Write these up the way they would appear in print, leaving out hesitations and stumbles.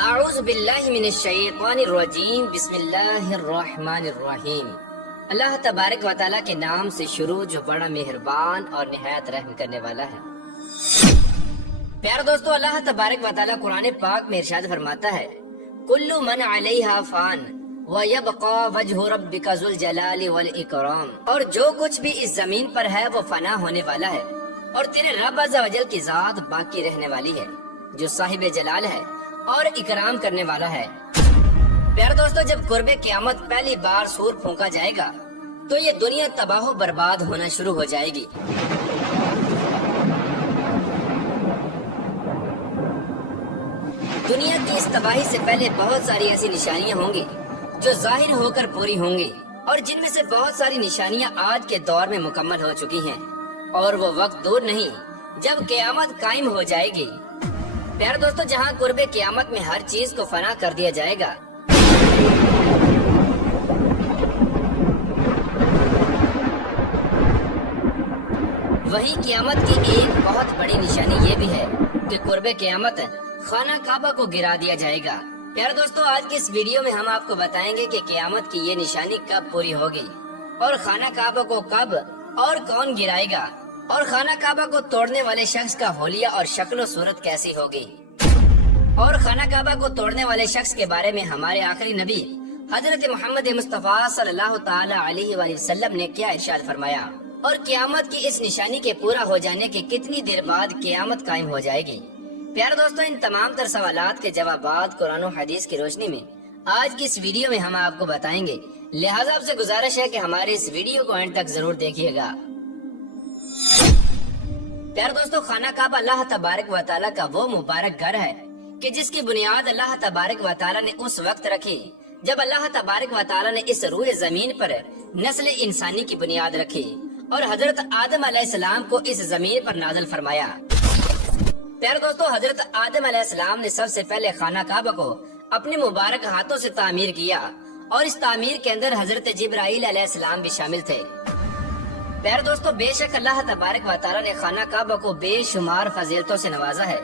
اعوذ باللہ من الشیطان الرجیم بسم اللہ الرحمن الرحیم۔ اللہ تبارک و تعالیٰ کے نام سے شروع جو بڑا مہربان اور نہایت رحم کرنے والا ہے۔ پیارے دوستو، اللہ تبارک و تعالیٰ قرآن پاک میں ارشاد فرماتا ہے کل من علیہا فان ویبقى وجہ ربک ذو الجلال والاکرام، اور جو کچھ بھی اس زمین پر ہے وہ فنا ہونے والا ہے اور تیرے رب عز و جل کی ذات باقی رہنے والی ہے جو صاحب جلال ہے اور اکرام کرنے والا ہے۔ پیارے دوستو، جب قرب قیامت پہلی بار سور پھونکا جائے گا تو یہ دنیا تباہ و برباد ہونا شروع ہو جائے گی۔ دنیا کی اس تباہی سے پہلے بہت ساری ایسی نشانیاں ہوں گی جو ظاہر ہو کر پوری ہوں گی، اور جن میں سے بہت ساری نشانیاں آج کے دور میں مکمل ہو چکی ہیں، اور وہ وقت دور نہیں جب قیامت قائم ہو جائے گی۔ پیارے دوستو، جہاں قرب قیامت میں ہر چیز کو فنا کر دیا جائے گا، وہیں قیامت کی ایک بہت بڑی نشانی یہ بھی ہے کہ قرب قیامت خانہ کعبہ کو گرا دیا جائے گا۔ پیارے دوستو، آج کی اس ویڈیو میں ہم آپ کو بتائیں گے کہ قیامت کی یہ نشانی کب پوری ہوگی، اور خانہ کعبہ کو کب اور کون گرائے گا، اور خانہ کعبہ کو توڑنے والے شخص کا حلیہ اور شکل و صورت کیسی ہوگی، اور خانہ کعبہ کو توڑنے والے شخص کے بارے میں ہمارے آخری نبی حضرت محمد مصطفیٰ صلی اللہ تعالی علیہ وآلہ وسلم نے کیا ارشاد فرمایا، اور قیامت کی اس نشانی کے پورا ہو جانے کے کتنی دیر بعد قیامت قائم ہو جائے گی۔ پیارے دوستو، ان تمام تر سوالات کے جوابات قرآن و حدیث کی روشنی میں آج کی اس ویڈیو میں ہم آپ کو بتائیں گے، لہٰذا آپ سے گزارش ہے کہ ہمارے اس ویڈیو کو اینڈ تک ضرور دیکھیے گا۔ پیارے دوستو، خانہ کعبہ اللہ تبارک و تعالیٰ کا وہ مبارک گھر ہے کہ جس کی بنیاد اللہ تبارک و تعالیٰ نے اس وقت رکھی جب اللہ تبارک و تعالیٰ نے اس روئے زمین پر نسل انسانی کی بنیاد رکھی اور حضرت آدم علیہ السلام کو اس زمین پر نازل فرمایا۔ پیارے دوستو، حضرت آدم علیہ السلام نے سب سے پہلے خانہ کعبہ کو اپنے مبارک ہاتھوں سے تعمیر کیا، اور اس تعمیر کے اندر حضرت جبرائیل علیہ السلام بھی شامل تھے۔ پیارے دوستو، بے شک اللہ تبارک و تعالیٰ نے خانہ کعبہ کو بے شمار فضیلتوں سے نوازا ہے،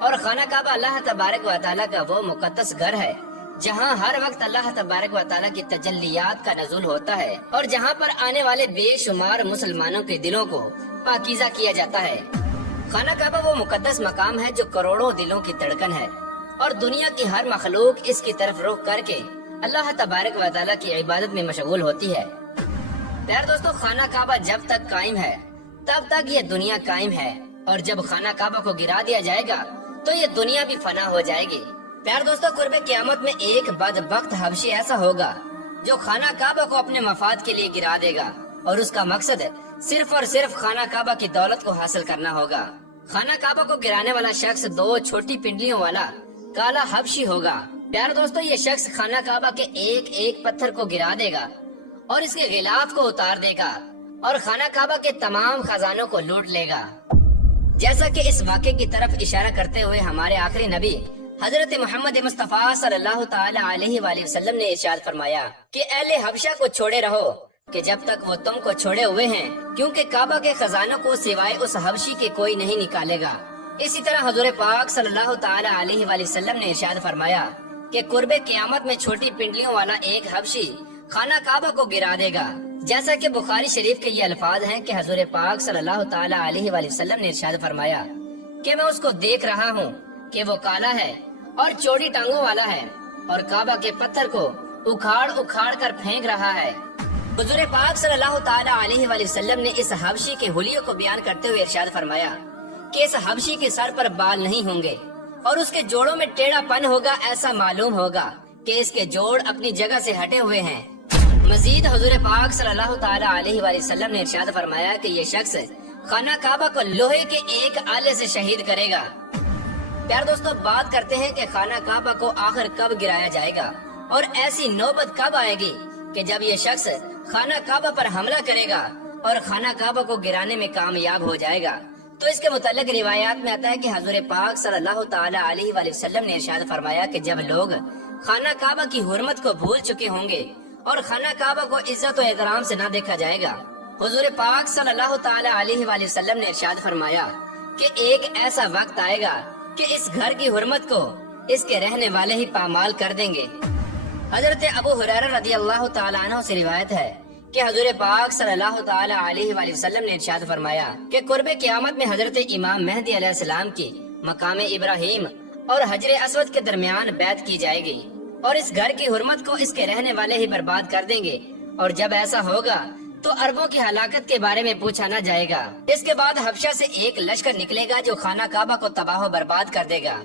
اور خانہ کعبہ اللہ تبارک و تعالیٰ کا وہ مقدس گھر ہے جہاں ہر وقت اللہ تبارک و تعالیٰ کی تجلیات کا نزول ہوتا ہے، اور جہاں پر آنے والے بے شمار مسلمانوں کے دلوں کو پاکیزہ کیا جاتا ہے۔ خانہ کعبہ وہ مقدس مقام ہے جو کروڑوں دلوں کی دھڑکن ہے، اور دنیا کی ہر مخلوق اس کی طرف رخ کر کے اللہ تبارک و تعالیٰ کی عبادت میں مشغول ہوتی ہے۔ پیارے دوستو، خانہ کعبہ جب تک قائم ہے تب تک یہ دنیا قائم ہے، اور جب خانہ کعبہ کو گرا دیا جائے گا تو یہ دنیا بھی فنا ہو جائے گی۔ پیارے دوستو، قرب قیامت میں ایک بدبخت حبشی ایسا ہوگا جو خانہ کعبہ کو اپنے مفاد کے لیے گرا دے گا، اور اس کا مقصد صرف اور صرف خانہ کعبہ کی دولت کو حاصل کرنا ہوگا۔ خانہ کعبہ کو گرانے والا شخص دو چھوٹی پنڈلیوں والا کالا حبشی ہوگا۔ پیارے دوستو، یہ شخص خانہ کعبہ کے ایک ایک پتھر کو گرا دے گا اور اس کے غلاف کو اتار دے گا، اور خانہ کعبہ کے تمام خزانوں کو لوٹ لے گا، جیسا کہ اس واقعے کی طرف اشارہ کرتے ہوئے ہمارے آخری نبی حضرت محمد مصطفیٰ صلی اللہ تعالی علیہ وآلہ وسلم نے ارشاد فرمایا کہ اہل حبشہ کو چھوڑے رہو کہ جب تک وہ تم کو چھوڑے ہوئے ہیں، کیونکہ کعبہ کے خزانوں کو سوائے اس حبشی کے کوئی نہیں نکالے گا۔ اسی طرح حضور پاک صلی اللہ تعالی علیہ وآلہ وسلم نے ارشاد فرمایا کہ قرب قیامت میں چھوٹی پنڈلیوں والا ایک حبشی خانہ کعبہ کو گرا دے گا، جیسا کہ بخاری شریف کے یہ الفاظ ہیں کہ حضور پاک صلی اللہ تعالی علیہ وآلہ وسلم نے ارشاد فرمایا کہ میں اس کو دیکھ رہا ہوں کہ وہ کالا ہے اور چوڑی ٹانگوں والا ہے، اور کعبہ کے پتھر کو اکھاڑ اکھاڑ کر پھینک رہا ہے۔ حضور پاک صلی اللہ تعالی علیہ وآلہ وسلم نے اس حبشی کے حلیے کو بیان کرتے ہوئے ارشاد فرمایا کہ اس حبشی کے سر پر بال نہیں ہوں گے، اور اس کے جوڑوں میں ٹیڑھا پن ہوگا، ایسا معلوم ہوگا کہ اس کے جوڑ اپنی جگہ سے ہٹے ہوئے ہیں۔ مزید حضور پاک صلی اللہ تعالی علیہ وآلہ وسلم نے ارشاد فرمایا کہ یہ شخص خانہ کعبہ کو لوہے کے ایک آلے سے شہید کرے گا۔ پیار دوستو، بات کرتے ہیں کہ خانہ کعبہ کو آخر کب گرایا جائے گا، اور ایسی نوبت کب آئے گی کہ جب یہ شخص خانہ کعبہ پر حملہ کرے گا اور خانہ کعبہ کو گرانے میں کامیاب ہو جائے گا۔ تو اس کے متعلق روایات میں آتا ہے کہ حضور پاک صلی اللہ تعالی علیہ وآلہ وسلم نے ارشاد فرمایا کہ جب لوگ خانہ کعبہ کی حرمت کو بھول چکے ہوں گے اور خانہ کعبہ کو عزت و احترام سے نہ دیکھا جائے گا، حضور پاک صلی اللہ تعالی علیہ وآلہ وسلم نے ارشاد فرمایا کہ ایک ایسا وقت آئے گا کہ اس گھر کی حرمت کو اس کے رہنے والے ہی پامال کر دیں گے۔ حضرت ابو ہریرہ رضی اللہ تعالیٰ عنہ سے روایت ہے کہ حضور پاک صلی اللہ تعالیٰ علیہ وآلہ وسلم نے ارشاد فرمایا کہ قرب قیامت میں حضرت امام مہدی علیہ السلام کی مقام ابراہیم اور حجر اسود کے درمیان بیعت کی جائے گی، اور اس گھر کی حرمت کو اس کے رہنے والے ہی برباد کر دیں گے، اور جب ایسا ہوگا تو اربوں کی ہلاکت کے بارے میں پوچھا نہ جائے گا۔ اس کے بعد حبشہ سے ایک لشکر نکلے گا جو خانہ کعبہ کو تباہ و برباد کر دے گا۔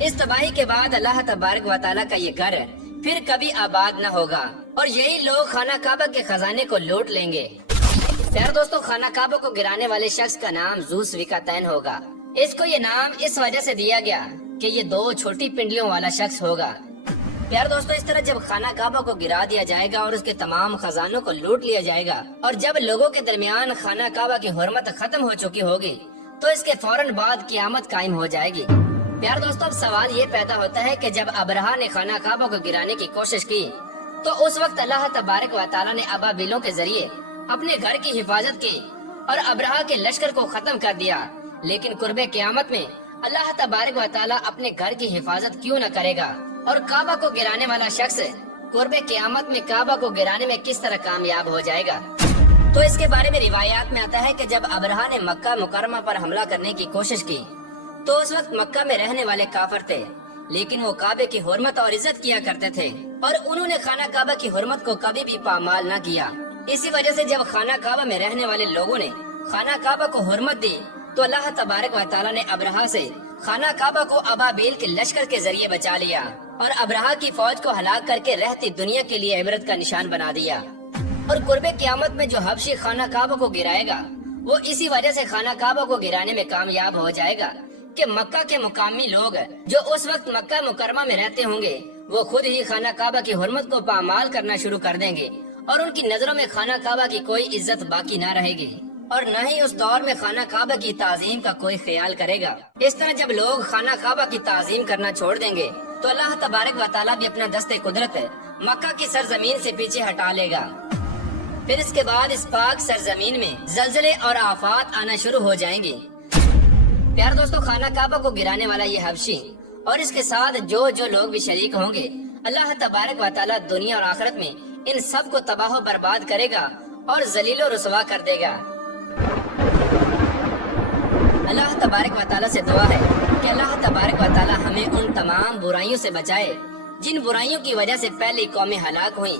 اس تباہی کے بعد اللہ تبارک و تعالیٰ کا یہ گھر پھر کبھی آباد نہ ہوگا، اور یہی لوگ خانہ کعبہ کے خزانے کو لوٹ لیں گے۔ پیارے دوستو، خانہ کعبہ کو گرانے والے شخص کا نام ذو سویقتین ہوگا۔ اس کو یہ نام اس وجہ سے دیا گیا کہ یہ دو چھوٹی پنڈلیوں والا شخص ہوگا۔ پیارے دوستو، اس طرح جب خانہ کعبہ کو گرا دیا جائے گا اور اس کے تمام خزانوں کو لوٹ لیا جائے گا، اور جب لوگوں کے درمیان خانہ کعبہ کی حرمت ختم ہو چکی ہوگی، تو اس کے فوراً بعد قیامت قائم ہو جائے گی۔ پیارے دوستو، اب سوال یہ پیدا ہوتا ہے کہ جب ابرہہ نے خانہ کعبہ کو گرانے کی کوشش کی تو اس وقت اللہ تبارک و تعالیٰ نے ابابیلوں کے ذریعے اپنے گھر کی حفاظت کی اور ابرہہ کے لشکر کو ختم کر دیا، لیکن قرب قیامت میں اللہ تبارک و تعالیٰ اپنے گھر کی حفاظت کیوں نہ کرے گا، اور کعبہ کو گرانے والا شخص قرب قیامت میں کعبہ کو گرانے میں کس طرح کامیاب ہو جائے گا؟ تو اس کے بارے میں روایات میں آتا ہے کہ جب ابرہہ نے مکہ مکرمہ پر حملہ کرنے کی کوشش کی تو اس وقت مکہ میں رہنے والے کافر تھے، لیکن وہ کعبے کی حرمت اور عزت کیا کرتے تھے، اور انہوں نے خانہ کعبہ کی حرمت کو کبھی بھی پامال نہ کیا۔ اسی وجہ سے جب خانہ کعبہ میں رہنے والے لوگوں نے خانہ کعبہ کو حرمت دی تو اللہ تبارک و تعالیٰ نے ابرہہ سے خانہ کعبہ کو ابابیل کے لشکر کے ذریعے بچا لیا، اور ابرہہ کی فوج کو ہلاک کر کے رہتی دنیا کے لیے عبرت کا نشان بنا دیا۔ اور قرب قیامت میں جو حبشی خانہ کعبہ کو گرائے گا وہ اسی وجہ سے خانہ کعبہ کو گرانے میں کامیاب ہو جائے گا کہ مکہ کے مقامی لوگ جو اس وقت مکہ مکرمہ میں رہتے ہوں گے وہ خود ہی خانہ کعبہ کی حرمت کو پامال کرنا شروع کر دیں گے، اور ان کی نظروں میں خانہ کعبہ کی کوئی عزت باقی نہ رہے گی، اور نہ ہی اس دور میں خانہ کعبہ کی تعظیم کا کوئی خیال کرے گا۔ اس طرح جب لوگ خانہ کعبہ کی تعظیم کرنا چھوڑ دیں گے تو اللہ تبارک و تعالیٰ بھی اپنا دست قدرت مکہ کی سرزمین سے پیچھے ہٹا لے گا۔ پھر اس کے بعد اس پاک سرزمین میں زلزلے اور آفات آنا شروع ہو جائیں گے۔ پیارے دوستو، خانہ کعبہ کو گرانے والا یہ حبشی اور اس کے ساتھ جو لوگ بھی شریک ہوں گے، اللہ تبارک و تعالیٰ دنیا اور آخرت میں ان سب کو تباہ و برباد کرے گا اور ذلیل و رسوا کر دے گا۔ اللہ تبارک و تعالیٰ سے دعا ہے کہ اللہ تبارک و تعالیٰ ہمیں ان تمام برائیوں سے بچائے جن برائیوں کی وجہ سے پہلی قومیں ہلاک ہوئیں،